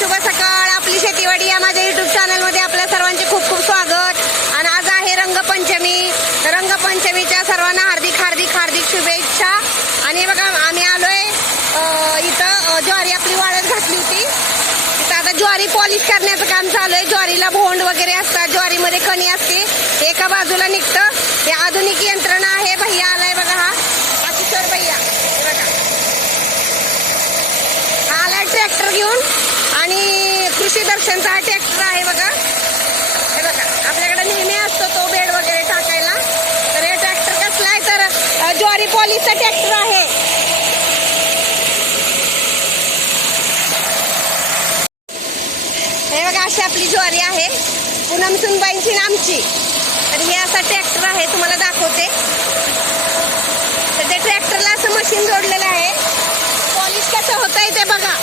शुभ सकाळ. आपली शेतीवाडी या माझ्या युट्यूब चॅनलमध्ये आपल्या सर्वांचे खूप खूप स्वागत. आणि आज आहे रंगपंचमी. तर रंगपंचमीच्या सर्वांना हार्दिक हार्दिक हार्दिक शुभेच्छा. आणि बघा आम्ही आलोय इथं ज्वारी आपली वाळत घातली होती. इथं आता ज्वारी पॉलिश करण्याचं काम चालू आहे. ज्वारीला भोंड वगैरे असतात. ज्वारीमध्ये कणी असते. एका बाजूला निघतं हे आधुनिक यंत्रणा आहे भैया आलाय बघा हा हा किशोर भैया हे बघा हा आलाय ट्रॅक्टर घेऊन आणि कृषी हा ट्रॅक्टर आहे बघा. हे बघा आपल्याकडे नेहमी असतो तो बेड वगैरे टाकायला. तर हे ट्रॅक्टर कसला आहे तर ज्वारी पॉलीचा ट्रॅक्टर आहे. हे बघा अशी आपली ज्वारी आहे. पूनम सुनबाईंची आमची. तर हे असा ट्रॅक्टर आहे तुम्हाला दाखवते. तर त्या ट्रॅक्टरला असं मशीन जोडलेलं आहे पॉलिश कसं होतंय ते बघा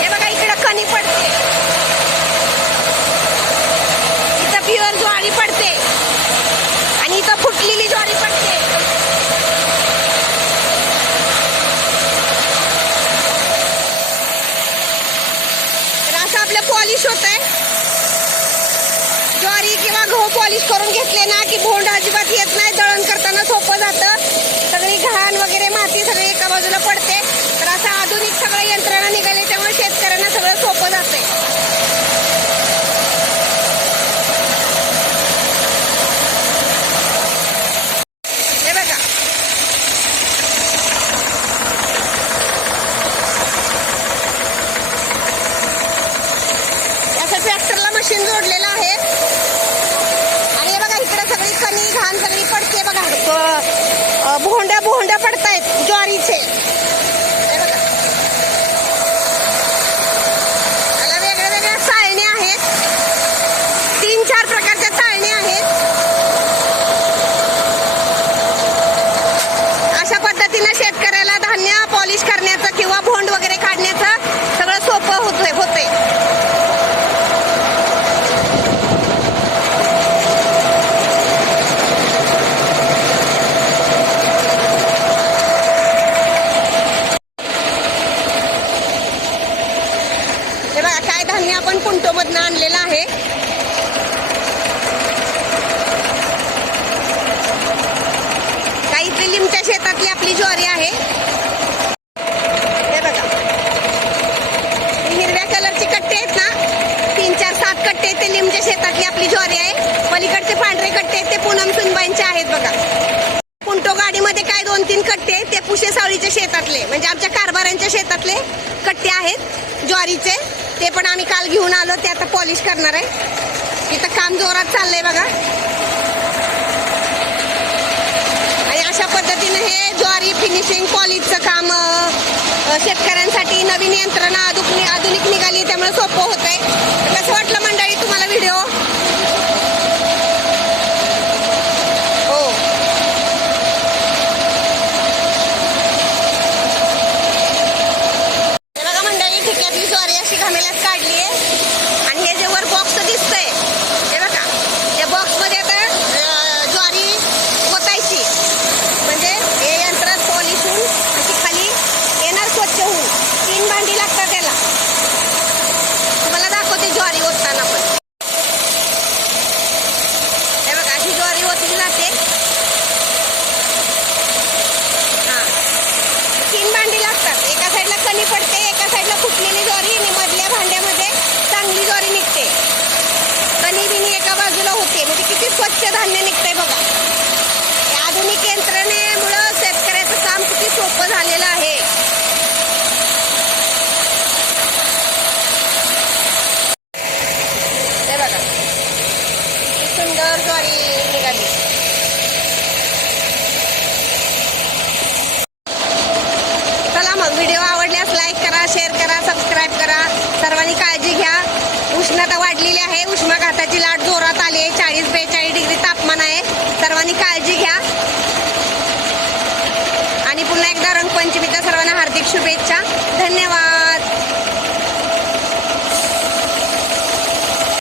हे बघा इकडं कणी पडते इथं प्युअर ज्वारी पडते आणि इथं फुटलेली ज्वारी पडते तर असं आपलं पॉलिश होत आहे ज्वारी किंवा गहू पॉलिश करून घेतले ना की भोंड अजिबात येत नाही दळण करताना सोपं जातं. सगळी घाण वगैरे माती सगळी एका बाजूला पडते. तर असं आधुनिक सगळं यंत्रणा निघाली त्यामुळे शेतकऱ्यांना सगळं सोपं जाते हे बघा. असं ट्रॅक्टरला मशीन जोडलेलं आहे आणि हे बघा इकडे सगळी कणी घाण सगळी पडते बघा. भोंड्या भोंड्या भोंड्या पडतायत ज्वारीचे हे बघा याला वेगळ्या वेगळ्या चाळण्या आहेत तीन चार प्रकारच्या चाळण्या आहेत अशा पद्धतीनं शेतकऱ्याला धान्य पॉलिश करण्याचं किंवा भोंड वगैरे काढण्याचं सगळं सोपं होतंय होतंय हे बघा काय धान्य आपण पुंटोमधनं आणलेला आहे. काही ते लिमच्या शेतातली आपली ज्वारी आहे. हे बघा. हिरव्या कलरची कट्टे आहेत ना? तीन चार सात कट्टे आहेत ते लिमच्या शेतातली आपली ज्वारी आहे. पलीकडचे पांढरे कट्टे आहेत ते पूनम सुनबाईंचे आहेत बघा. कट्टे सावळीच्या शेतातले म्हणजे आमच्या कारभाऱ्यांच्या शेतातले कट्टे आहेत ज्वारीचे ते पण आम्ही काल घेऊन आलो ते आता पॉलिश करणार आहे. इथं काम जोरात चाललंय बघा. आणि अशा पद्धतीने हे ज्वारी फिनिशिंग पॉलिशचं काम शेतकऱ्यांसाठी नवीन यंत्रणा आधुनिक निघाली त्यामुळे सोपं होत आहे चाळीस बेचाळीस डिग्री तापमान आहे. सर्वांनी काळजी घ्या. आणि पुन्हा एकदा रंगपंचमीच्या सर्वांना हार्दिक शुभेच्छा. धन्यवाद.